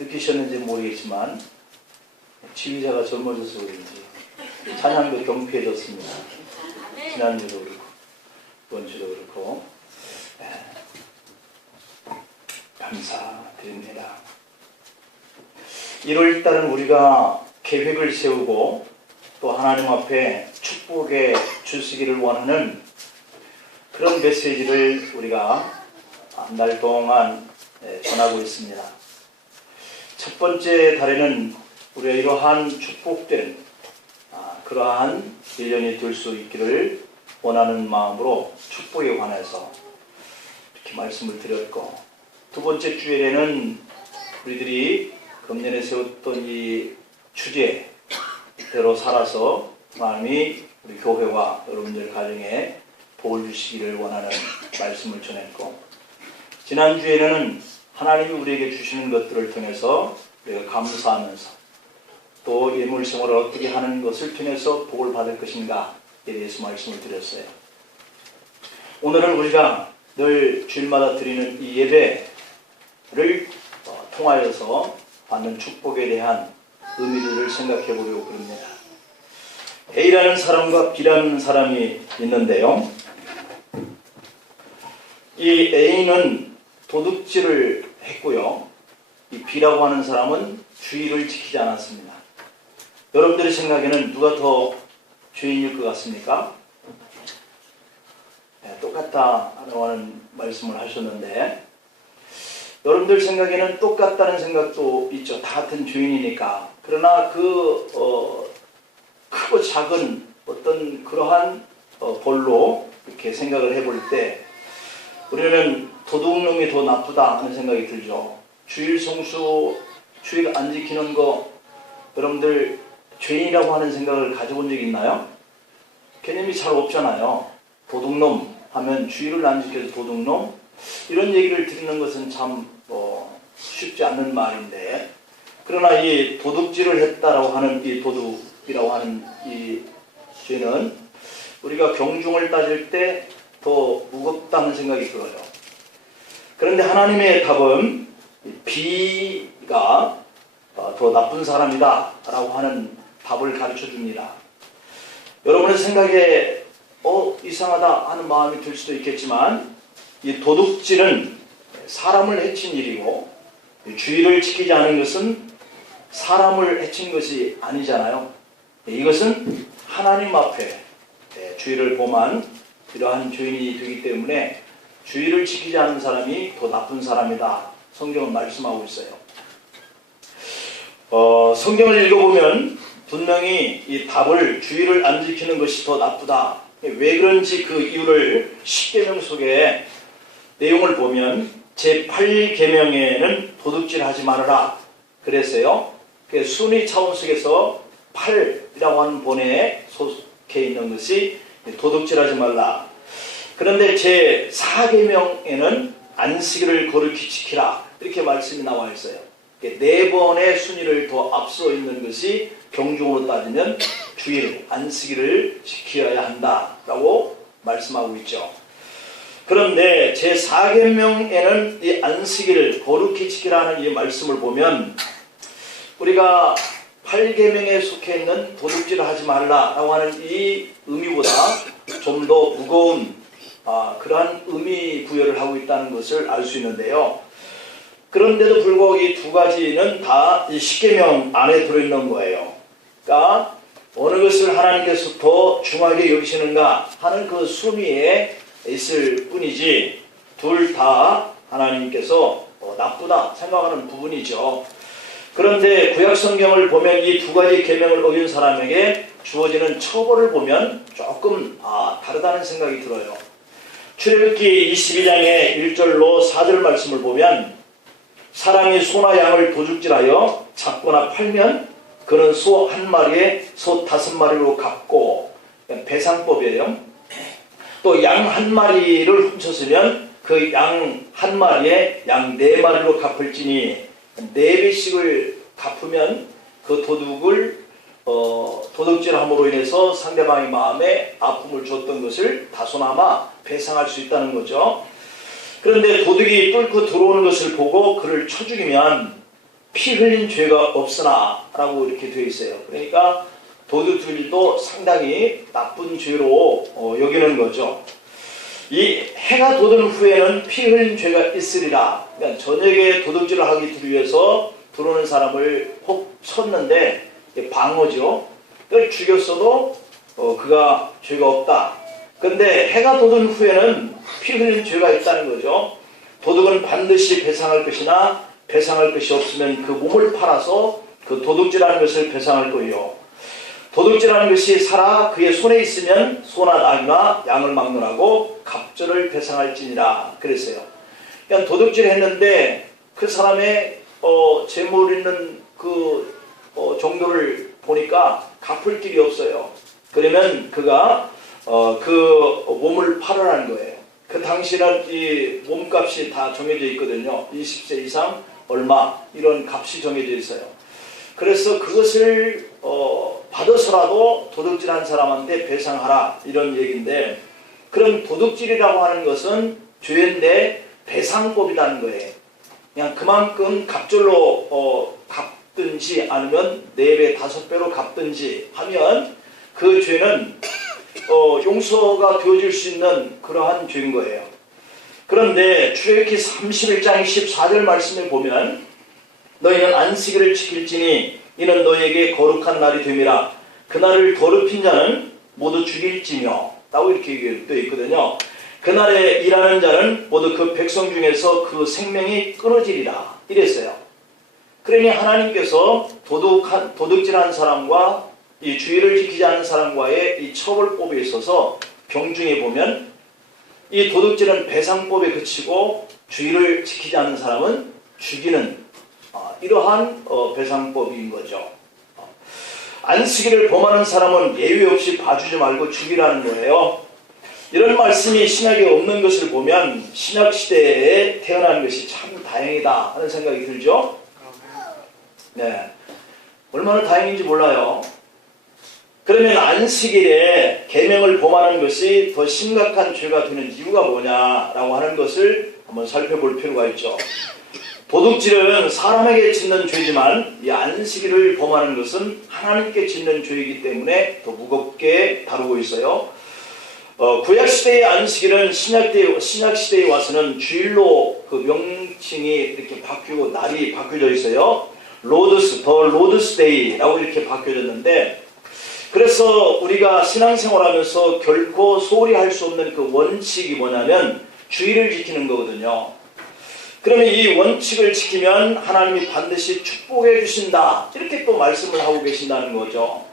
느끼셨는지 모르겠지만 지휘자가 젊어져서 그런지 찬양도 경쾌해졌습니다. 지난주도 그렇고 이번 주도 그렇고 감사드립니다. 1월달은 우리가 계획을 세우고 또 하나님 앞에 축복의 주시기를 원하는 그런 메시지를 우리가 한 달 동안 전하고 있습니다. 첫 번째 달에는 우리가 이러한 축복된 그러한 1년이 될 수 있기를 원하는 마음으로 축복에 관해서 이렇게 말씀을 드렸고, 두 번째 주일에는 우리들이 금년에 세웠던 이 주제대로 살아서 하나님이 우리 교회와 여러분들 가정에 복을 주시기를 원하는 말씀을 전했고, 지난주에는 하나님이 우리에게 주시는 것들을 통해서 우리가 감사하면서 또 예물생활을 어떻게 하는 것을 통해서 복을 받을 것인가에 대해서 말씀을 드렸어요. 오늘은 우리가 늘 주일마다 드리는 이 예배를 통하여서 받는 축복에 대한 의미들을 생각해 보려고 그럽니다. A라는 사람과 B라는 사람이 있는데요. 이 A는 도둑질을 했고요. 이 B라고 하는 사람은 주의를 지키지 않았습니다. 여러분들의 생각에는 누가 더 죄인일 것 같습니까? 똑같다라고 하는 말씀을 하셨는데, 여러분들 생각에는 똑같다는 생각도 있죠. 다 같은 죄인이니까. 그러나 크고 작은 어떤 그러한 벌로 이렇게 생각을 해볼 때 우리는 도둑놈이 더 나쁘다 하는 생각이 들죠. 주일 성수, 주일 안 지키는 거 여러분들 죄인이라고 하는 생각을 가져본 적이 있나요? 개념이 잘 없잖아요. 도둑놈 하면 주일을 안 지켜서 도둑놈? 이런 얘기를 드리는 것은 참 쉽지 않는 말인데, 그러나 이 도둑질을 했다라고 하는 이 도둑이라고 하는 이 죄는 우리가 경중을 따질 때 더 무겁다는 생각이 들어요. 그런데 하나님의 답은 B가 더 나쁜 사람이다 라고 하는 답을 가르쳐 줍니다. 여러분의 생각에 이상하다 하는 마음이 들 수도 있겠지만, 이 도둑질은 사람을 해친 일이고 주의를 지키지 않은 것은 사람을 해친 것이 아니잖아요. 이것은 하나님 앞에 주의를 범한 이러한 죄인이 되기 때문에 주의를 지키지 않은 사람이 더 나쁜 사람이다, 성경은 말씀하고 있어요. 성경을 읽어보면 분명히 이 답을 주의를 안 지키는 것이 더 나쁘다, 왜 그런지 그 이유를 10계명 속에 내용을 보면 제8계명에는 도둑질하지 말아라 그랬어요. 순위 차원 속에서 8이라고 하는 본에 속해 있는 것이 도둑질하지 말라. 그런데 제4계명에는 안식일을 거룩히 지키라 이렇게 말씀이 나와 있어요. 4번의 순위를 더 앞서 있는 것이 경중으로 따지면 주일, 안식일을 지켜야 한다라고 말씀하고 있죠. 그런데 제4계명에는 이 안식일을 거룩히 지키라는 이 말씀을 보면 우리가 8계명에 속해 있는 도둑질을 하지 말라라고 하는 이 의미보다 좀 더 무거운 그러한 의미 부여를 하고 있다는 것을 알 수 있는데요. 그런데도 불구하고 이 두 가지는 다 이 10계명 안에 들어있는 거예요. 그러니까 어느 것을 하나님께서 더 중하게 여기시는가 하는 그 순위에 있을 뿐이지 둘 다 하나님께서 나쁘다 생각하는 부분이죠. 그런데 구약 성경을 보면 이 두 가지 계명을 어긴 사람에게 주어지는 처벌을 보면 조금 다르다는 생각이 들어요. 출애굽기 22장의 1절로 4절 말씀을 보면, 사람이 소나 양을 도둑질하여 잡거나 팔면 그는 소 한 마리에 소 5마리로 갚고, 배상법이에요. 또 양 한 마리를 훔쳤으면 그 양 한 마리에 양 4마리로 갚을지니 4배씩을 갚으면 그 도둑을 도둑질함으로 인해서 상대방의 마음에 아픔을 줬던 것을 다소나마 배상할 수 있다는 거죠. 그런데 도둑이 뚫고 들어오는 것을 보고 그를 쳐 죽이면 피 흘린 죄가 없으나 라고 이렇게 되어 있어요. 그러니까 도둑질도 상당히 나쁜 죄로 여기는 거죠. 이 해가 돋은 후에는 피 흘린 죄가 있으리라. 그러니까 저녁에 도둑질을 하기 위해서 들어오는 사람을 혹 쳤는데 방어죠. 그걸 죽였어도 그가 죄가 없다. 근데 해가 돋은 후에는 피 흘린 죄가 있다는 거죠. 도둑은 반드시 배상할 것이나 배상할 것이 없으면 그 몸을 팔아서 그 도둑질하는 것을 배상할 거예요. 도둑질하는 것이 살아 그의 손에 있으면 소나 나귀나 양을 막론하고 갑절을 배상할지니라 그랬어요. 그러니까 도둑질했는데 그 사람의 재물 있는 그 정도를 보니까 갚을 길이 없어요. 그러면 그가 그 몸을 팔으라는 거예요. 그 당시는 이 몸값이 다 정해져 있거든요. 20세 이상 얼마 이런 값이 정해져 있어요. 그래서 그것을 받아서라도 도둑질한 사람한테 배상하라 이런 얘기인데, 그럼 도둑질이라고 하는 것은 죄인데 배상법이라는 거예요. 그냥 그만큼 갑절로 갚든지 아니면 4배, 5배로 갚든지 하면 그 죄는 용서가 되어질 수 있는 그러한 죄인 거예요. 그런데 출애굽기 31장 14절 말씀을 보면 너희는 안식일을 지킬지니 이는 너희에게 거룩한 날이 됨이라. 그날을 더럽힌 자는 모두 죽일지며 라고 이렇게 되어 있거든요. 그날에 일하는 자는 모두 그 백성 중에서 그 생명이 끊어지리라 이랬어요. 그러니 하나님께서 도둑질한 사람과 이 주의를 지키지 않은 사람과의 이 처벌법에 있어서 병중에 보면 이 도둑질은 배상법에 그치고 주의를 지키지 않는 사람은 죽이는 이러한 배상법인 거죠. 안식일을 범하는 사람은 예외 없이 봐주지 말고 죽이라는 거예요. 이런 말씀이 신약에 없는 것을 보면 신약시대에 태어난 것이 참 다행이다 하는 생각이 들죠. 네, 얼마나 다행인지 몰라요. 그러면 안식일에 계명을 범하는 것이 더 심각한 죄가 되는 이유가 뭐냐라고 하는 것을 한번 살펴볼 필요가 있죠. 도둑질은 사람에게 짓는 죄지만 이 안식일을 범하는 것은 하나님께 짓는 죄이기 때문에 더 무겁게 다루고 있어요. 구약시대의 안식일은 신약시대에 와서는 주일로 그 명칭이 이렇게 바뀌고 날이 바뀌어져 있어요. 더 로드스 데이라고 이렇게 바뀌어졌는데, 그래서 우리가 신앙생활하면서 결코 소홀히 할 수 없는 그 원칙이 뭐냐면 주의를 지키는 거거든요. 그러면 이 원칙을 지키면 하나님이 반드시 축복해 주신다 이렇게 또 말씀을 하고 계신다는 거죠.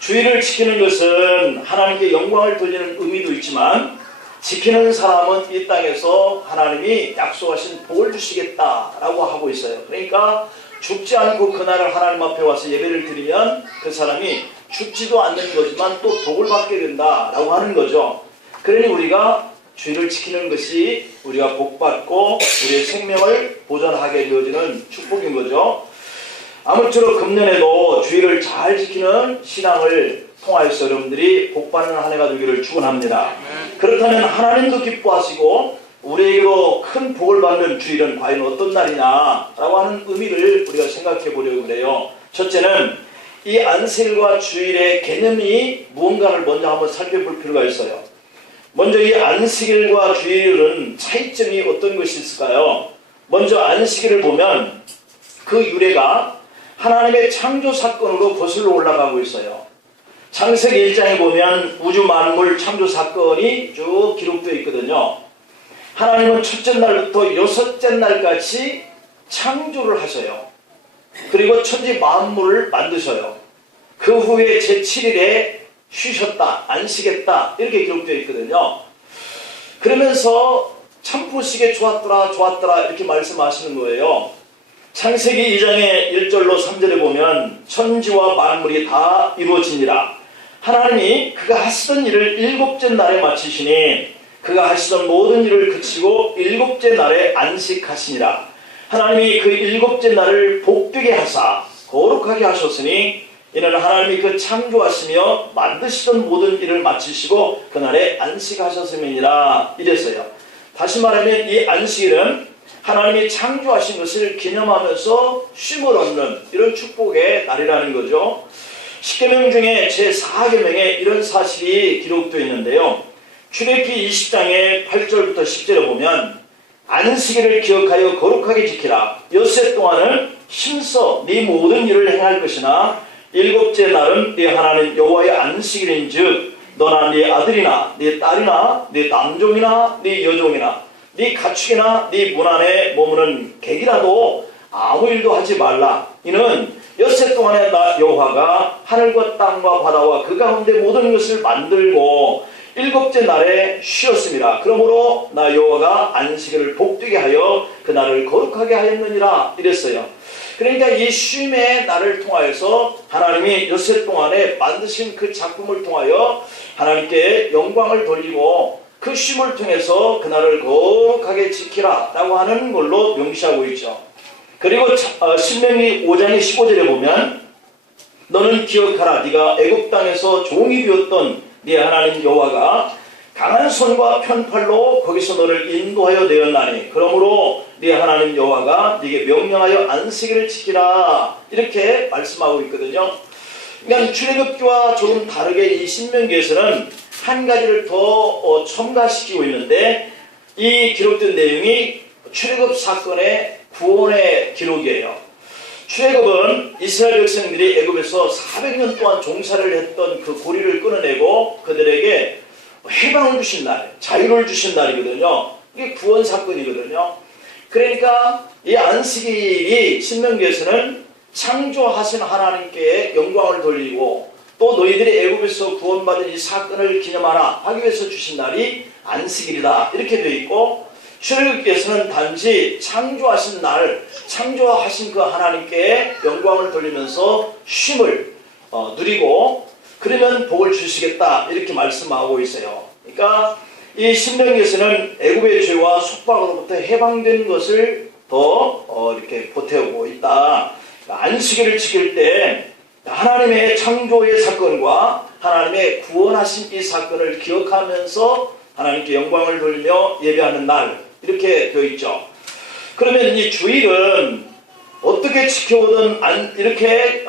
주의를 지키는 것은 하나님께 영광을 돌리는 의미도 있지만 지키는 사람은 이 땅에서 하나님이 약속하신 복을 주시겠다라고 하고 있어요. 그러니까 죽지 않고 그날을 하나님 앞에 와서 예배를 드리면 그 사람이 죽지도 않는 거지만 또 복을 받게 된다라고 하는 거죠. 그러니 우리가 주의를 지키는 것이 우리가 복받고 우리의 생명을 보존하게 되어지는 축복인 거죠. 아무쪼록 금년에도 주의를 잘 지키는 신앙을 통하여서 여러분들이 복받는 한 해가 되기를 축원합니다. 그렇다면 하나님도 기뻐하시고 우리에게도 큰 복을 받는 주일은 과연 어떤 날이냐라고 하는 의미를 우리가 생각해 보려고 그래요. 첫째는 이 안식일과 주일의 개념이 무언가를 먼저 한번 살펴볼 필요가 있어요. 먼저 이 안식일과 주일은 차이점이 어떤 것이 있을까요? 먼저 안식일을 보면 그 유래가 하나님의 창조 사건으로 거슬러 올라가고 있어요. 창세기 1장에 보면 우주 만물 창조 사건이 쭉 기록되어 있거든요. 하나님은 첫째 날부터 6째 날까지 창조를 하셔요. 그리고 천지 만물을 만드셔요. 그 후에 제7일에 쉬셨다, 안식했다 이렇게 기록되어 있거든요. 그러면서 참 보시기에 좋았더라 좋았더라 이렇게 말씀하시는 거예요. 창세기 2장의 1절로 3절에 보면 천지와 만물이 다 이루어지니라. 하나님이 그가 하시던 일을 7째 날에 마치시니 그가 하시던 모든 일을 그치고 7째 날에 안식하시니라. 하나님이 그 7째 날을 복되게 하사 거룩하게 하셨으니 이는 하나님이 그 창조하시며 만드시던 모든 일을 마치시고 그날에 안식하셨음이니라 이랬어요. 다시 말하면 이 안식일은 하나님이 창조하신 것을 기념하면서 쉼을 얻는 이런 축복의 날이라는 거죠. 십계명 중에 제4계명에 이런 사실이 기록되어 있는데요. 출애굽기 20장의 8절부터 10절에 보면 안식일을 기억하여 거룩하게 지키라. 엿새 동안은 힘써 네 모든 일을 행할 것이나 일곱째 날은 네 하나님 여호와의 안식일인즉 너나 네 아들이나 네 딸이나 네 남종이나 네 여종이나 네 가축이나 네 문 안에 머무는 객이라도 아무 일도 하지 말라. 이는 엿새 동안에 나 여호와가 하늘과 땅과 바다와 그 가운데 모든 것을 만들고 일곱째 날에 쉬었습니다. 그러므로 나 여호와가 안식일을 복되게 하여 그 날을 거룩하게 하였느니라 이랬어요. 그러니까 이 쉼의 날을 통하여서 하나님이 엿새 동안에 만드신 그 작품을 통하여 하나님께 영광을 돌리고 그 쉼을 통해서 그날을 거룩하게 지키라 라고 하는 걸로 명시하고 있죠. 그리고 신명기 5장의 15절에 보면 너는 기억하라. 네가 애굽 땅에서 종이 되었던 네 하나님 여호와가 강한 손과 편팔로 거기서 너를 인도하여 내었나니 그러므로 네 하나님 여호와가 네게 명령하여 안식일을 지키라 이렇게 말씀하고 있거든요. 그러니까 출애굽기와 조금 다르게 이 신명기에서는 한 가지를 더 첨가시키고 있는데 이 기록된 내용이 출애굽 사건의 구원의 기록이에요. 출애굽은 이스라엘 백성들이 애굽에서 400년 동안 종살이를 했던 그 고리를 끊어내고 그들에게 해방을 주신 날, 자유를 주신 날이거든요. 이게 구원 사건이거든요. 그러니까 이 안식일이 신명기에서는 창조하신 하나님께 영광을 돌리고 또 너희들이 애굽에서 구원받은 이 사건을 기념하라 하기 위해서 주신 날이 안식일이다 이렇게 되어 있고, 출애굽기에서는 단지 창조하신 날, 창조하신 그 하나님께 영광을 돌리면서 쉼을 누리고 그러면 복을 주시겠다 이렇게 말씀하고 있어요. 그러니까 이 신명기에서는 애굽의 죄와 속박으로부터 해방된 것을 더 이렇게 보태우고 있다. 안식일을 지킬 때 하나님의 창조의 사건과 하나님의 구원하신 이 사건을 기억하면서 하나님께 영광을 돌리며 예배하는 날 이렇게 되어 있죠. 그러면 이 주일은 어떻게 지켜오든 이렇게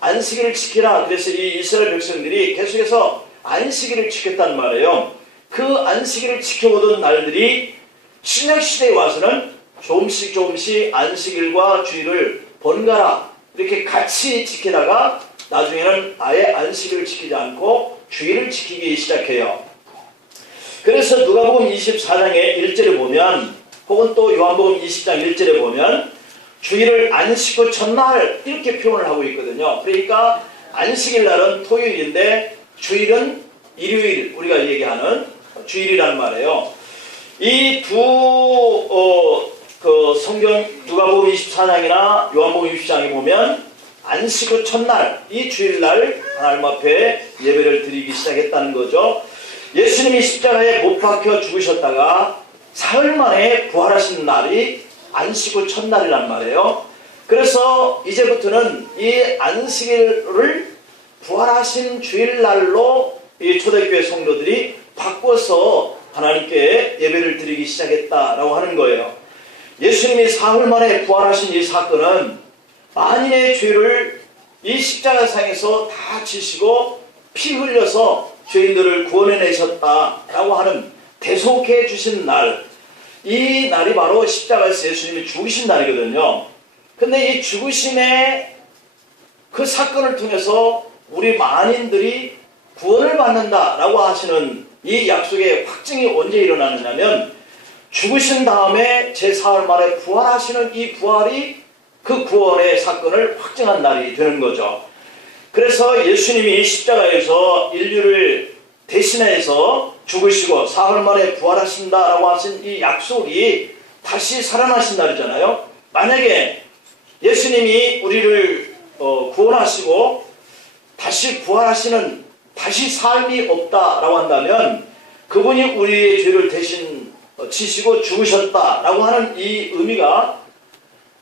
안식일을 지키라. 그래서 이 이스라엘 백성들이 계속해서 안식일을 지켰단 말이에요. 그 안식일을 지켜오던 날들이 신약시대에 와서는 조금씩 안식일과 주일을 번갈아 이렇게 같이 지키다가 나중에는 아예 안식일을 지키지 않고 주일을 지키기 시작해요. 그래서 누가복음 24장의 1절에 보면 혹은 또 요한복음 20장 1절에 보면 주일을 안식 후 첫날 이렇게 표현을 하고 있거든요. 그러니까 안식일 날은 토요일인데 주일은 일요일, 우리가 얘기하는 주일이란 말이에요. 이 그 성경 누가복음 24장이나 요한복음 20장에 보면 안식 후 첫날 이 주일날 하나님 앞에 예배를 드리기 시작했다는 거죠. 예수님이 십자가에 못 박혀 죽으셨다가 사흘 만에 부활하신 날이 안식 후 첫날이란 말이에요. 그래서 이제부터는 이 안식일을 부활하신 주일날로 이 초대교회 성도들이 바꿔서 하나님께 예배를 드리기 시작했다라고 하는 거예요. 예수님이 사흘 만에 부활하신 이 사건은 만인의 죄를 이 십자가상에서 다 지시고 피 흘려서 죄인들을 구원해내셨다라고 하는 대속해 주신 날, 이 날이 바로 십자가에서 예수님이 죽으신 날이거든요. 근데 이 죽으심의 그 사건을 통해서 우리 만인들이 구원을 받는다라고 하시는 이 약속의 확증이 언제 일어나느냐면 죽으신 다음에 제4일 만에 부활하시는 이 부활이 그 구원의 사건을 확증한 날이 되는 거죠. 그래서 예수님이 십자가에서 인류를 대신해서 죽으시고 사흘 만에 부활하신다라고 하신 이 약속이 다시 살아나신 날이잖아요. 만약에 예수님이 우리를 구원하시고 다시 부활하시는 다시 삶이 없다라고 한다면 그분이 우리의 죄를 대신 지시고 죽으셨다라고 하는 이 의미가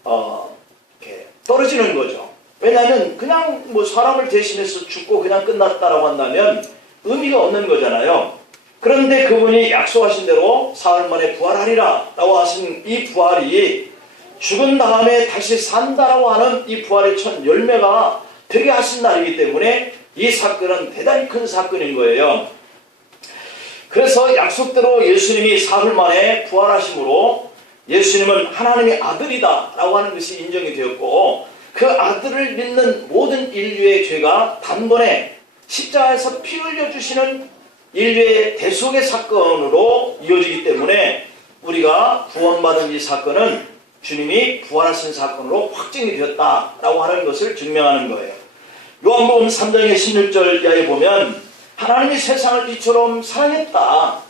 이렇게 떨어지는 거죠. 왜냐하면 그냥 뭐 사람을 대신해서 죽고 그냥 끝났다라고 한다면 의미가 없는 거잖아요. 그런데 그분이 약속하신 대로 사흘 만에 부활하리라 라고 하신 이 부활이 죽은 다음에 다시 산다라고 하는 이 부활의 첫 열매가 되게 하신 날이기 때문에 이 사건은 대단히 큰 사건인 거예요. 그래서 약속대로 예수님이 사흘 만에 부활하심으로 예수님은 하나님의 아들이다 라고 하는 것이 인정이 되었고, 그 아들을 믿는 모든 인류의 죄가 단번에 십자가에서 피 흘려주시는 인류의 대속의 사건으로 이어지기 때문에 우리가 구원받은 이 사건은 주님이 부활하신 사건으로 확증이 되었다라고 하는 것을 증명하는 거예요. 요한복음 3장의 16절 이하에 보면 하나님이 세상을 이처럼 사랑했다.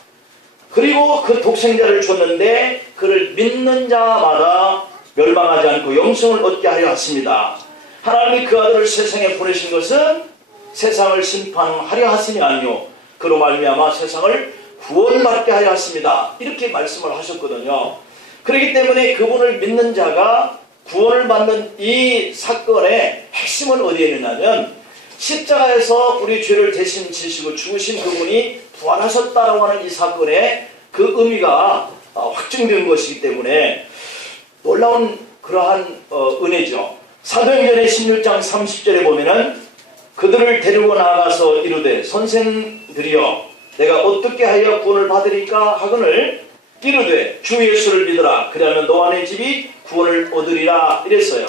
그리고 그 독생자를 줬는데 그를 믿는 자마다 멸망하지 않고 영생을 얻게 하려 하십니다. 하나님이 그 아들을 세상에 보내신 것은 세상을 심판하려 하심이 아니요 그로 말미암아 세상을 구원받게 하려 하십니다. 이렇게 말씀을 하셨거든요. 그렇기 때문에 그분을 믿는 자가 구원을 받는 이 사건의 핵심은 어디에 있느냐면 십자가에서 우리 죄를 대신 지시고 죽으신 그분이 부활하셨다라고 하는 이 사건의 그 의미가 확증된 것이기 때문에 놀라운 그러한 은혜죠. 사도행전의 16장 30절에 보면은 그들을 데리고 나가서 이르되 선생들이여 내가 어떻게 하여 구원을 받으리까 하거늘 이르되 주 예수를 믿으라 그리하면 너와 내 집이 구원을 얻으리라 이랬어요.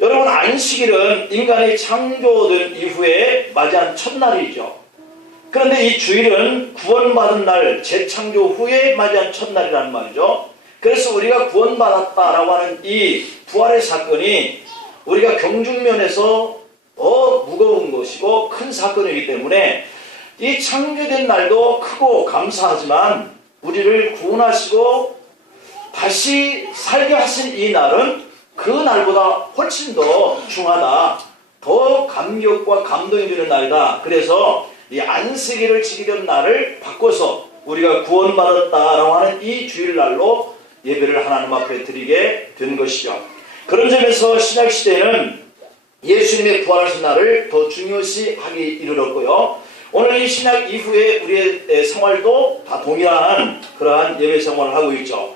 여러분, 안식일은 인간이 창조된 이후에 맞이한 첫날이죠. 그런데 이 주일은 구원받은 날 재창조 후에 맞이한 첫날이라는 말이죠. 그래서 우리가 구원받았다라고 하는 이 부활의 사건이 우리가 경중면에서 무거운 것이고 큰 사건이기 때문에 이 창조된 날도 크고 감사하지만 우리를 구원하시고 다시 살게 하신 이 날은 그 날보다 훨씬 더 중하다, 더 감격과 감동이 되는 날이다. 그래서 이 안식일을 지키던 날을 바꿔서 우리가 구원받았다라고 하는 이 주일날로 예배를 하나님 앞에 드리게 된 것이죠. 그런 점에서 신약시대에는 예수님의 부활하신 날을 더 중요시 하기 이르렀고요. 오늘 이 신약 이후에 우리의 생활도 다 동일한 그러한 예배 생활을 하고 있죠.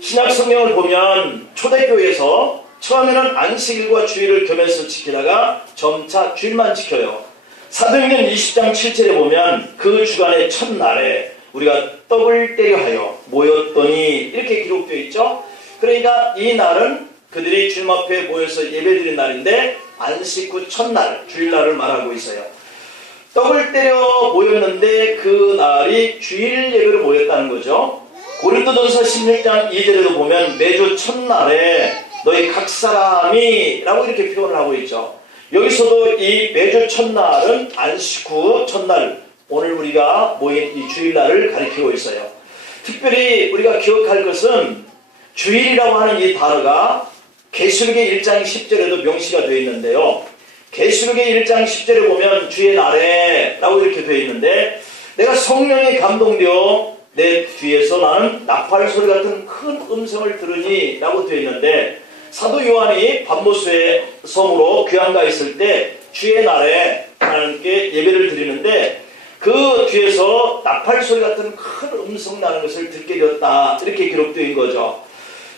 신약 성경을 보면 초대교회에서 처음에는 안식일과 주일을 겸해서 지키다가 점차 주일만 지켜요. 사도행전 20장 7절에 보면 그 주간의 첫날에 우리가 떡을 때려 하여 모였더니 이렇게 기록되어 있죠. 그러니까 이 날은 그들이 주님 앞에 모여서 예배드린 날인데 안식 후 첫날 주일날을 말하고 있어요. 떡을 때려 모였는데 그 날이 주일 예배로 모였다는 거죠. 고린도전서 16장 2절에도 보면 매주 첫날에 너희 각 사람이 라고 이렇게 표현을 하고 있죠. 여기서도 이 매주 첫날은 안식 후 첫날, 오늘 우리가 모인 이 주일날을 가리키고 있어요. 특별히 우리가 기억할 것은 주일이라고 하는 이 단어가 계시록의 1장 10절에도 명시가 되어 있는데요. 계시록의 1장 10절에 보면 주의 날에 라고 이렇게 되어 있는데, 내가 성령에 감동되어 내 뒤에서 나는 나팔 소리 같은 큰 음성을 들으니 라고 되어 있는데, 사도 요한이 반모스의 섬으로 귀환가 있을 때 주의 날에 하나님께 예배를 드리는데 그 뒤에서 나팔 소리 같은 큰 음성 나는 것을 듣게 되었다, 이렇게 기록되어 있는 거죠.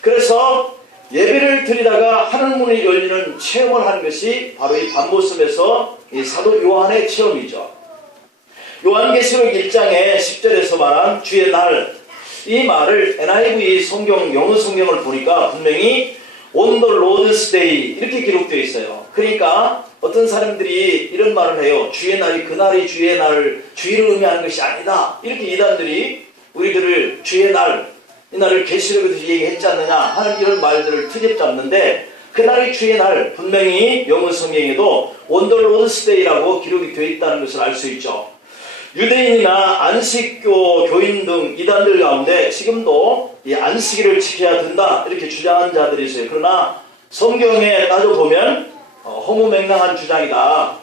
그래서 예배를 드리다가 하늘문이 열리는 체험을 하는 것이 바로 이 반모섬에서 이 사도 요한의 체험이죠. 요한계시록 1장의 10절에서 말한 주의 날, 이 말을 NIV 성경, 영어 성경을 보니까 분명히 On the Lord's Day 이렇게 기록되어 있어요. 그러니까 어떤 사람들이 이런 말을 해요. 주의 날이 그날이 주의 날, 주의를 의미하는 것이 아니다, 이렇게 이단들이 우리들을 주의 날, 이 날을 계시록에서 얘기했지 않느냐 하는 이런 말들을 트집잡는데, 그날이 주의 날, 분명히 영어 성경에도 On the Lord's Day라고 기록이 되어 있다는 것을 알 수 있죠. 유대인이나 안식교 교인 등 이단들 가운데 지금도 이 안식일을 지켜야 된다 이렇게 주장하는 자들이 있어요. 그러나 성경에 따져보면 허무맹랑한 주장이다.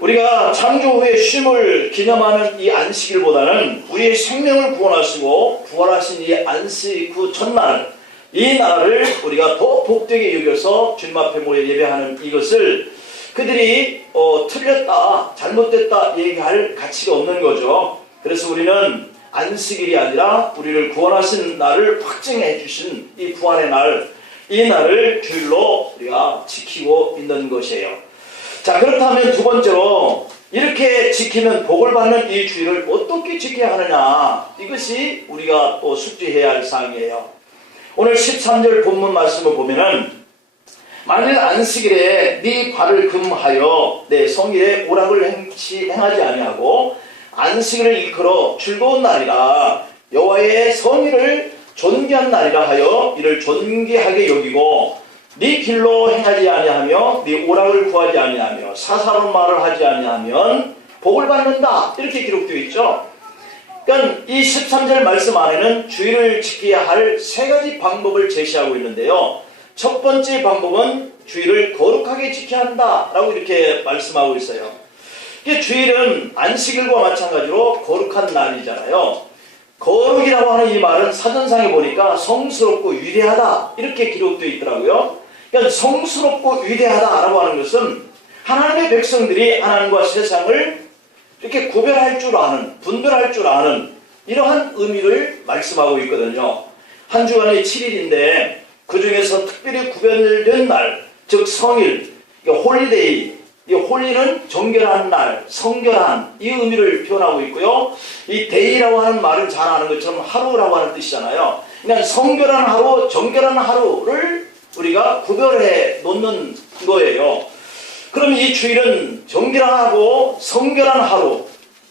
우리가 창조 후에 쉼을 기념하는 이 안식일보다는 우리의 생명을 구원하시고 부활하신 이 안식 후 첫날, 이 날을 우리가 더 복되게 여겨서 주님 앞에 모여 예배하는 이것을 그들이 틀렸다, 잘못됐다 얘기할 가치가 없는 거죠. 그래서 우리는 안식일이 아니라 우리를 구원하신 날을 확증해 주신 이 부활의 날, 이 날을 주일로 우리가 지키고 있는 것이에요. 자, 그렇다면 두 번째로 이렇게 지키면 복을 받는 이 주일을 어떻게 지켜야 하느냐, 이것이 우리가 또 숙지해야 할 사항이에요. 오늘 13절 본문 말씀을 보면은 만일 안식일에 네 발을 금하여 내 성일에 오락을 행하지 아니하고 안식일을 일컬어 즐거운 날이라 여호와의 성일을 존귀한 날이라 하여 이를 존귀하게 여기고 네 길로 행하지 아니하며 네 오락을 구하지 아니하며 사사로운 말을 하지 아니하면 복을 받는다, 이렇게 기록되어 있죠. 그러니까 이 13절 말씀 안에는 주일을 지켜야 할 세 가지 방법을 제시하고 있는데요. 첫 번째 방법은 주일을 거룩하게 지켜야 한다라고 이렇게 말씀하고 있어요. 이게 주일은 안식일과 마찬가지로 거룩한 날이잖아요. 거룩이라고 하는 이 말은 사전상에 보니까 성스럽고 위대하다, 이렇게 기록되어 있더라고요. 그러니까 성스럽고 위대하다라고 하는 것은 하나님의 백성들이 하나님과 세상을 이렇게 구별할 줄 아는, 분별할 줄 아는 이러한 의미를 말씀하고 있거든요. 한 주간이 7일인데 그 중에서 특별히 구별된 날, 즉 성일, 홀리데이, 이 홀리는 정결한 날, 성결한, 이 의미를 표현하고 있고요. 이 데이라고 하는 말은 잘 아는 것처럼 하루라고 하는 뜻이잖아요. 그냥 성결한 하루, 정결한 하루를 우리가 구별해 놓는 거예요. 그럼 이 주일은 정결하고 성결한 하루,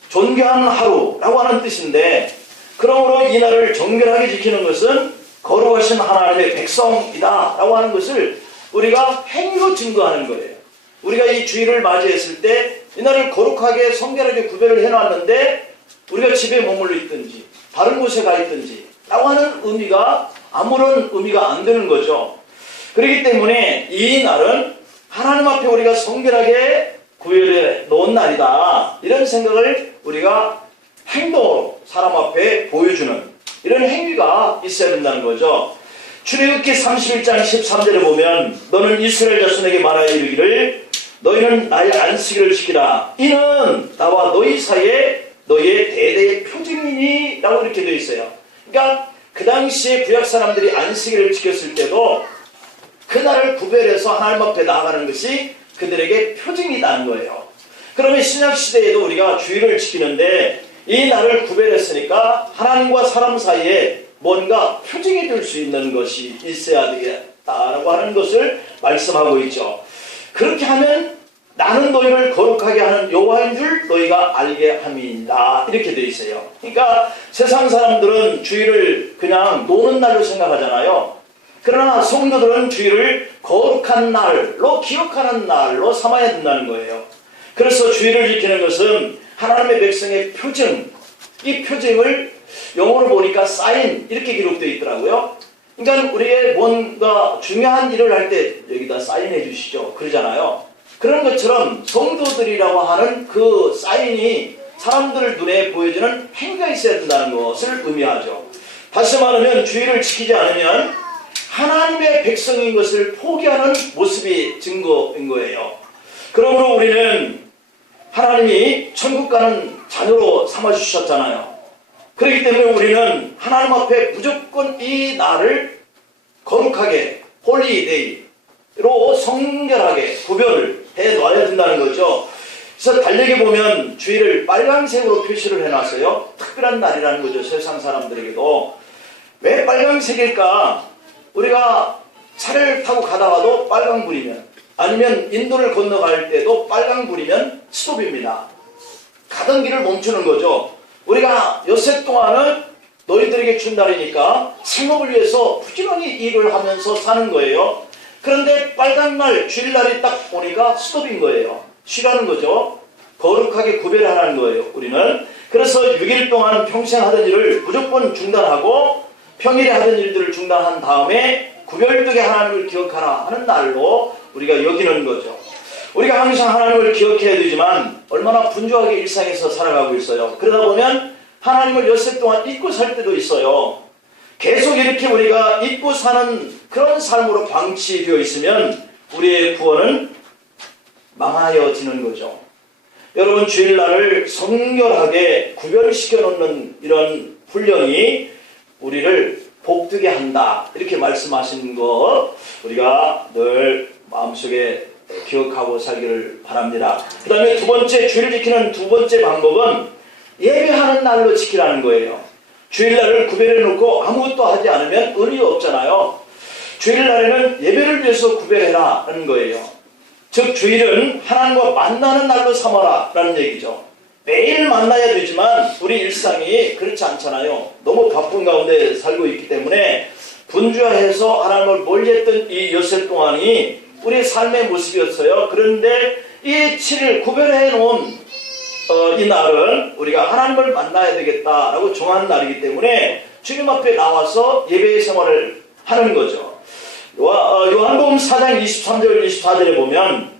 존귀한 하루라고 하는 뜻인데, 그러므로 이 날을 정결하게 지키는 것은 거룩하신 하나님의 백성이다 라고 하는 것을 우리가 행위로 증거하는 거예요. 우리가 이 주일을 맞이했을 때 이 날을 거룩하게 성결하게 구별을 해놨는데 우리가 집에 머물러 있든지 다른 곳에 가 있든지 라고 하는 의미가 아무런 의미가 안 되는 거죠. 그렇기 때문에 이 날은 하나님 앞에 우리가 성결하게 구별해 놓은 날이다, 이런 생각을 우리가 행동으로 사람 앞에 보여주는 이런 행위가 있어야 된다는 거죠. 출애굽기 31장 13절에 보면 너는 이스라엘 자손에게 말하여 이르기를 너희는 나의 안식일을 지키라. 이는 나와 너희 사이에 너희의 대대의 표징이니 라고 이렇게 되어 있어요. 그러니까 그 당시에 구약 사람들이 안식일을 지켰을 때도 그날을 구별해서 하나님 앞에 나아가는 것이 그들에게 표징이다는 거예요. 그러면 신약시대에도 우리가 주일을 지키는데 이 날을 구별했으니까 하나님과 사람 사이에 뭔가 표징이 될 수 있는 것이 있어야 되겠다라고 하는 것을 말씀하고 있죠. 그렇게 하면 나는 너희를 거룩하게 하는 여호와인 줄 너희가 알게 함이니라, 이렇게 되어 있어요. 그러니까 세상 사람들은 주일을 그냥 노는 날로 생각하잖아요. 그러나 성도들은 주일을 거룩한 날로 기억하는 날로 삼아야 된다는 거예요. 그래서 주일을 지키는 것은 하나님의 백성의 표징, 이 표징을 영어로 보니까 사인, 이렇게 기록되어 있더라고요. 그러니까 우리의 뭔가 중요한 일을 할 때 여기다 사인해 주시죠, 그러잖아요. 그런 것처럼 성도들이라고 하는 그 사인이 사람들 눈에 보여지는 행위가 있어야 된다는 것을 의미하죠. 다시 말하면 주일을 지키지 않으면 하나님의 백성인 것을 포기하는 모습이 증거인 거예요. 그러므로 우리는 하나님이 천국 가는 자녀로 삼아주셨잖아요. 그렇기 때문에 우리는 하나님 앞에 무조건 이 날을 거룩하게 홀리데이로 성결하게 구별을 해놔야 된다는 거죠. 그래서 달력에 보면 주일을 빨간색으로 표시를 해놨어요. 특별한 날이라는 거죠. 세상 사람들에게도. 왜 빨간색일까? 우리가 차를 타고 가다가도 빨간불이면, 아니면 인도를 건너갈 때도 빨간불이면 스톱입니다. 가던 길을 멈추는 거죠. 우리가 엿새 동안은 너희들에게 준 날이니까 생업을 위해서 부지런히 일을 하면서 사는 거예요. 그런데 빨간 날, 주일날이 딱 보니까 스톱인 거예요. 쉬라는 거죠. 거룩하게 구별하라는 거예요, 우리는. 그래서 6일 동안 평생 하던 일을 무조건 중단하고 평일에 하던 일들을 중단한 다음에 구별되게 하나님을 기억하라 하는 날로 우리가 여기는 거죠. 우리가 항상 하나님을 기억해야 되지만 얼마나 분주하게 일상에서 살아가고 있어요. 그러다 보면 하나님을 엿새 동안 잊고 살 때도 있어요. 계속 이렇게 우리가 잊고 사는 그런 삶으로 방치되어 있으면 우리의 구원은 망하여지는 거죠. 여러분, 주일날을 성결하게 구별시켜 놓는 이런 훈련이 우리를 복되게 한다. 이렇게 말씀하신 거 우리가 늘 마음속에 기억하고 살기를 바랍니다. 그 다음에 두 번째, 주일을 지키는 두 번째 방법은 예배하는 날로 지키라는 거예요. 주일날을 구별해 놓고 아무것도 하지 않으면 의미가 없잖아요. 주일날에는 예배를 위해서 구별해라는 거예요. 즉 주일은 하나님과 만나는 날로 삼아라 라는 얘기죠. 매일 만나야 되지만 우리 일상이 그렇지 않잖아요. 너무 바쁜 가운데 살고 있기 때문에 분주해서 하나님을 멀리했던 이 엿새 동안이 우리의 삶의 모습이었어요. 그런데 이 7일 구별해 놓은 이 날은 우리가 하나님을 만나야 되겠다라고 정한 날이기 때문에 주님 앞에 나와서 예배 생활을 하는 거죠. 요한복음 4장 23절 24절에 보면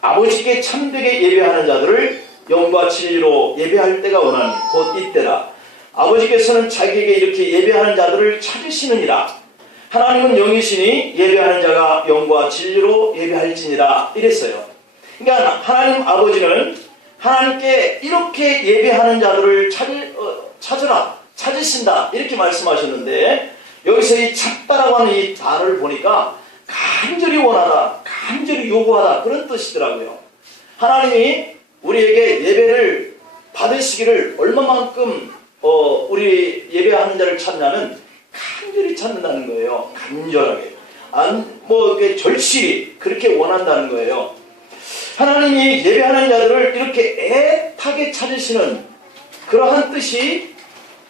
아버지께 참되게 예배하는 자들을 영과 진리로 예배할 때가 오나니 곧 이때라. 아버지께서는 자기에게 이렇게 예배하는 자들을 찾으시느니라. 하나님은 영이시니 예배하는 자가 영과 진리로 예배할지니라 이랬어요. 그러니까 하나님 아버지는 하나님께 이렇게 예배하는 자들을 찾으신다 이렇게 말씀하셨는데, 여기서 이 찾다라고 하는 이 단어를 보니까 간절히 원하다, 간절히 요구하다 그런 뜻이더라고요. 하나님이 우리에게 예배를 받으시기를 얼마만큼 우리 예배하는 자를 찾냐면 간절히 찾는다는 거예요. 간절하게, 이렇게 절실히 그렇게 원한다는 거예요. 하나님이 예배하는 자들을 이렇게 애타게 찾으시는 그러한 뜻이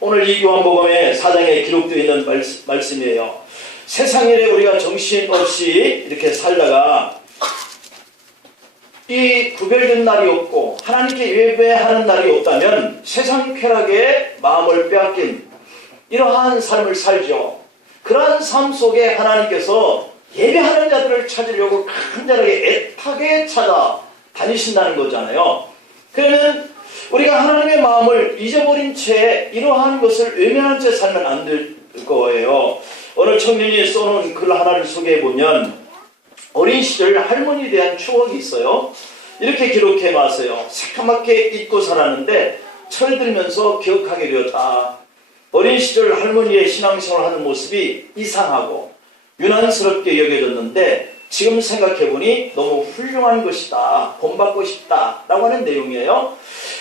오늘 이 요한복음의 4장에 기록되어 있는 말씀이에요. 세상일에 우리가 정신없이 이렇게 살다가 이 구별된 날이 없고 하나님께 예배하는 날이 없다면 세상 쾌락에 마음을 빼앗긴 이러한 삶을 살죠. 그러한 삶 속에 하나님께서 예배하는 자들을 찾으려고 간절하게 애타게 찾아 다니신다는 거잖아요. 그러면 우리가 하나님의 마음을 잊어버린 채 이러한 것을 외면한 채 살면 안 될 거예요. 어느 청년이 써놓은 글 하나를 소개해보면 어린 시절 할머니에 대한 추억이 있어요. 이렇게 기록해 놨어요. 새까맣게 잊고 살았는데 철 들면서 기억하게 되었다. 어린 시절 할머니의 신앙생활을 하는 모습이 이상하고 유난스럽게 여겨졌는데 지금 생각해보니 너무 훌륭한 것이다. 본받고 싶다 라고 하는 내용이에요.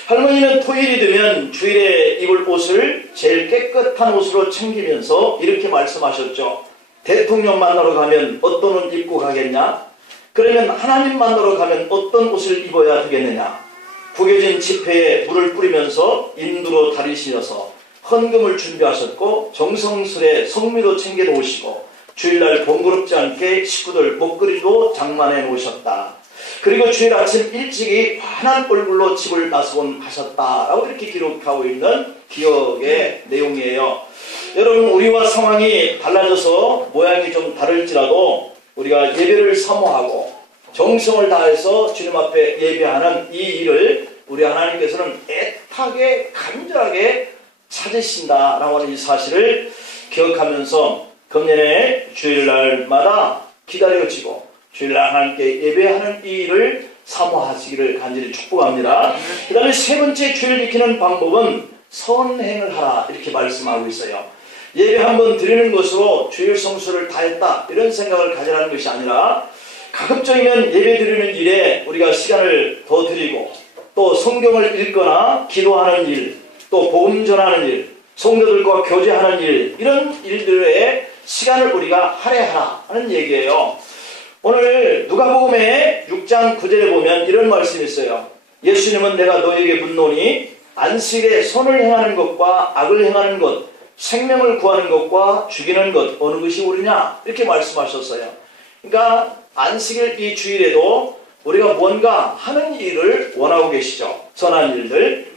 할머니는 토요일이 되면 주일에 입을 옷을 제일 깨끗한 옷으로 챙기면서 이렇게 말씀하셨죠. 대통령 만나러 가면 어떤 옷 입고 가겠냐? 그러면 하나님 만나러 가면 어떤 옷을 입어야 되겠느냐? 구겨진 지폐에 물을 뿌리면서 인두로 다리시어서 헌금을 준비하셨고 정성스레 성미도 챙겨 놓으시고 주일날 번거롭지 않게 식구들 먹거리도 장만해 놓으셨다. 그리고 주일 아침 일찍이 환한 얼굴로 집을 나서곤 하셨다라고 이렇게 기록하고 있는 기억의 내용이에요. 여러분, 우리와 상황이 달라져서 모양이 좀 다를지라도 우리가 예배를 사모하고 정성을 다해서 주님 앞에 예배하는 이 일을 우리 하나님께서는 애타게 간절하게 찾으신다라고 하는 이 사실을 기억하면서 금년에 주일날마다 기다려지고 주일날 하나님께 예배하는 이 일을 사모하시기를 간절히 축복합니다. 그 다음에 세 번째 주일 지키는 방법은 선행을 하라 이렇게 말씀하고 있어요. 예배 한번 드리는 것으로 주일 성수를 다했다 이런 생각을 가지라는 것이 아니라 가급적이면 예배 드리는 일에 우리가 시간을 더 드리고 또 성경을 읽거나 기도하는 일, 또 복음 전하는 일, 성도들과 교제하는 일, 이런 일들에 시간을 우리가 할애하라 하는 얘기예요. 오늘 누가복음의 6장 9절에 보면 이런 말씀이 있어요. 예수님은 내가 너에게 묻노니 안식일에 선을 행하는 것과 악을 행하는 것, 생명을 구하는 것과 죽이는 것 어느 것이 옳으냐 이렇게 말씀하셨어요. 그러니까 안식일 이 주일에도 우리가 뭔가 하는 일을 원하고 계시죠. 선한 일들.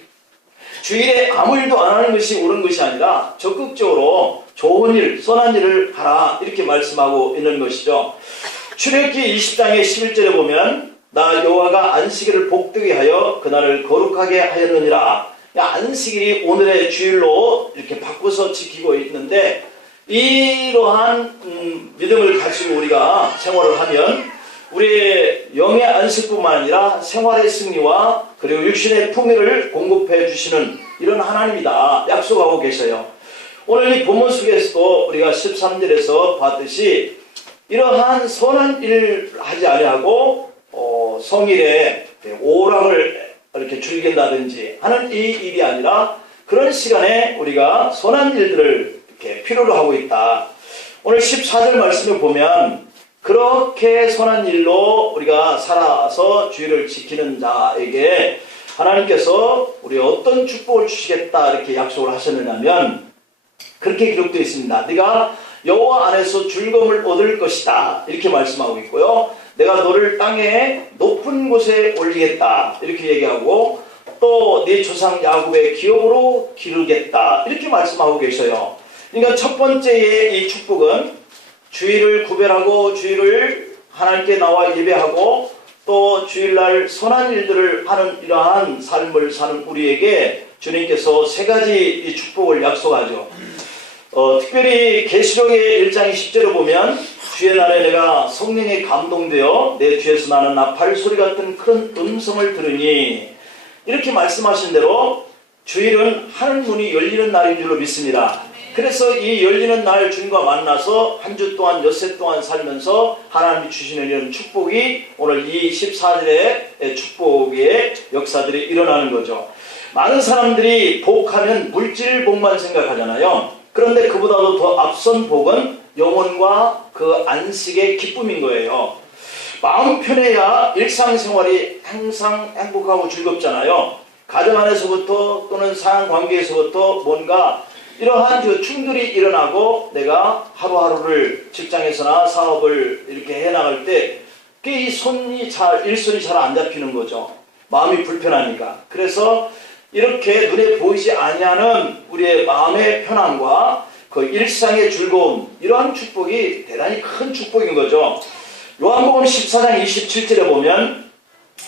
주일에 아무 일도 안 하는 것이 옳은 것이 아니라 적극적으로 좋은 일, 선한 일을 하라 이렇게 말씀하고 있는 것이죠. 출애굽기 20장의 11절에 보면 나 여호와가 안식일을 복되게 하여 그날을 거룩하게 하였느니라. 안식일이 오늘의 주일로 이렇게 바꿔서 지키고 있는데 이러한 믿음을 가지고 우리가 생활을 하면 우리의 영의 안식뿐만 아니라 생활의 승리와 그리고 육신의 풍요를 공급해 주시는 이런 하나님이다 약속하고 계셔요. 오늘 이 본문 속에서도 우리가 13절에서 봤듯이 이러한 선한 일을 하지 아니하고 성일에 오락을 이렇게 즐긴다든지 하는 이 일이 아니라 그런 시간에 우리가 선한 일들을 이렇게 필요로 하고 있다. 오늘 14절 말씀을 보면 그렇게 선한 일로 우리가 살아서 주의를 지키는 자에게 하나님께서 우리 어떤 축복을 주시겠다 이렇게 약속을 하셨느냐면 그렇게 기록되어 있습니다. 네가 여호와 안에서 즐거움을 얻을 것이다 이렇게 말씀하고 있고요. 내가 너를 땅에 높은 곳에 올리겠다 이렇게 얘기하고 또 네 조상 야곱의 기업으로 기르겠다 이렇게 말씀하고 계셔요. 그러니까 첫 번째의 이 축복은 주일을 구별하고 주일을 하나님께 나와 예배하고 또 주일날 선한 일들을 하는 이러한 삶을 사는 우리에게 주님께서 세 가지 이 축복을 약속하죠. 특별히 계시록의 1장 10절을 보면 주의 날에 내가 성령에 감동되어 내 뒤에서 나는 나팔 소리 같은 큰 음성을 들으니 이렇게 말씀하신 대로 주일은 하늘 문이 열리는 날인 줄로 믿습니다. 그래서 이 열리는 날 주님과 만나서 한 주 동안 엿새 동안 살면서 하나님이 주시는 이런 축복이 오늘 이 14절의 축복의 역사들이 일어나는 거죠. 많은 사람들이 복하면 물질 복만 생각하잖아요. 그런데 그보다도 더 앞선 복은 영혼과 그 안식의 기쁨인 거예요. 마음 편해야 일상생활이 항상 행복하고 즐겁잖아요. 가정 안에서부터 또는 사람 관계에서부터 뭔가 이러한 충돌이 일어나고 내가 하루하루를 직장에서나 사업을 이렇게 해나갈 때 이 일손이 잘 안 잡히는 거죠. 마음이 불편하니까. 그래서 이렇게 눈에 보이지 아니하는 우리의 마음의 편안과 그 일상의 즐거움 이러한 축복이 대단히 큰 축복인 거죠. 요한복음 14장 27절에 보면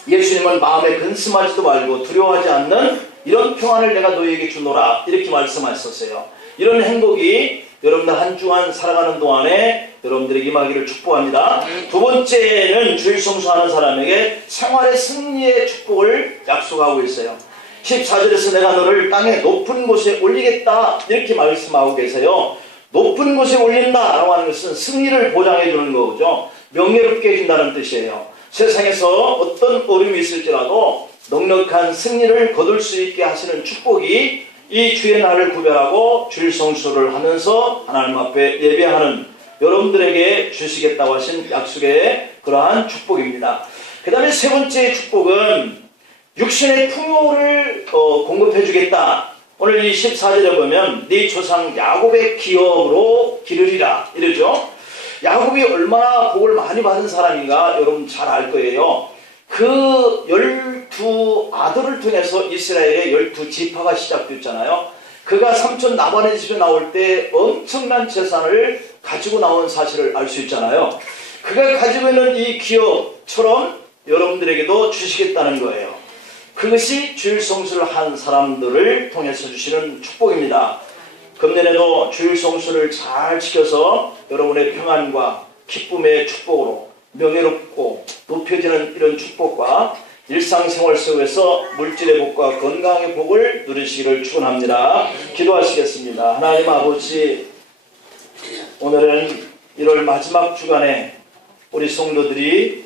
예수님은 마음에 근심하지도 말고 두려워하지 않는 이런 평안을 내가 너희에게 주노라 이렇게 말씀하셨어요. 이런 행복이 여러분들 한 주간 살아가는 동안에 여러분들에게 임하기를 축복합니다. 두 번째는 주일 성수하는 사람에게 생활의 승리의 축복을 약속하고 있어요. 14절에서 내가 너를 땅의 높은 곳에 올리겠다 이렇게 말씀하고 계세요. 높은 곳에 올린다라고 하는 것은 승리를 보장해 주는 거죠. 명예롭게 해준다는 뜻이에요. 세상에서 어떤 어려움이 있을지라도 넉넉한 승리를 거둘 수 있게 하시는 축복이 이 주의 날을 구별하고 주일 성수를 하면서 하나님 앞에 예배하는 여러분들에게 주시겠다고 하신 약속의 그러한 축복입니다. 그 다음에 세 번째 축복은 육신의 풍요를 공급해 주겠다. 오늘 이 14절에 보면 네 조상 야곱의 기업으로 기르리라 이러죠. 야곱이 얼마나 복을 많이 받은 사람인가 여러분 잘 알 거예요. 그 12 아들을 통해서 이스라엘의 12지파가 시작됐잖아요. 그가 삼촌 나반의 집에 나올 때 엄청난 재산을 가지고 나온 사실을 알 수 있잖아요. 그가 가지고 있는 이 기업처럼 여러분들에게도 주시겠다는 거예요. 그것이 주일 성수를 한 사람들을 통해서 주시는 축복입니다. 금년에도 주일 성수를 잘 지켜서 여러분의 평안과 기쁨의 축복으로 명예롭고 높여지는 이런 축복과 일상생활 속에서 물질의 복과 건강의 복을 누리시기를 축원합니다. 기도하시겠습니다. 하나님 아버지, 오늘은 1월 마지막 주간에 우리 성도들이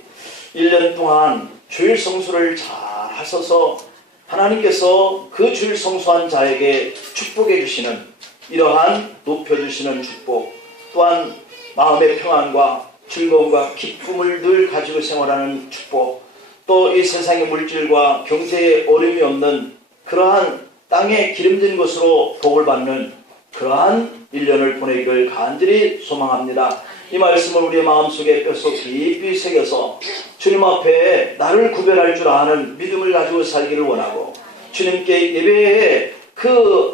1년 동안 주일 성수를 잘 하셔서 하나님께서 그 주일 성수한 자에게 축복해 주시는 이러한 높여주시는 축복, 또한 마음의 평안과 즐거움과 기쁨을 늘 가지고 생활하는 축복, 또 이 세상의 물질과 경제에 어려움이 없는 그러한 땅에 기름진 것으로 복을 받는 그러한 1년을 보내기를 간절히 소망합니다. 이 말씀을 우리의 마음속에 뼛속 깊이 새겨서 주님 앞에 나를 구별할 줄 아는 믿음을 가지고 살기를 원하고 주님께 예배의 그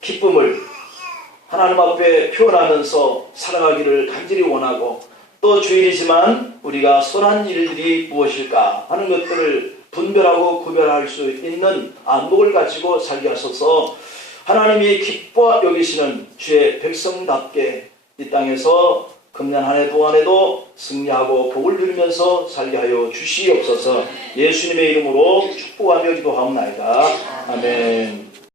기쁨을 하나님 앞에 표현하면서 살아가기를 간절히 원하고 또 주일이지만 우리가 선한 일들이 무엇일까 하는 것들을 분별하고 구별할 수 있는 안목을 가지고 살게 하셔서 하나님이 기뻐 여기시는 주의 백성답게 이 땅에서 금년 한 해 동안에도 승리하고 복을 누리면서 살게 하여 주시옵소서. 예수님의 이름으로 축복하며 기도하옵나이다. 아멘.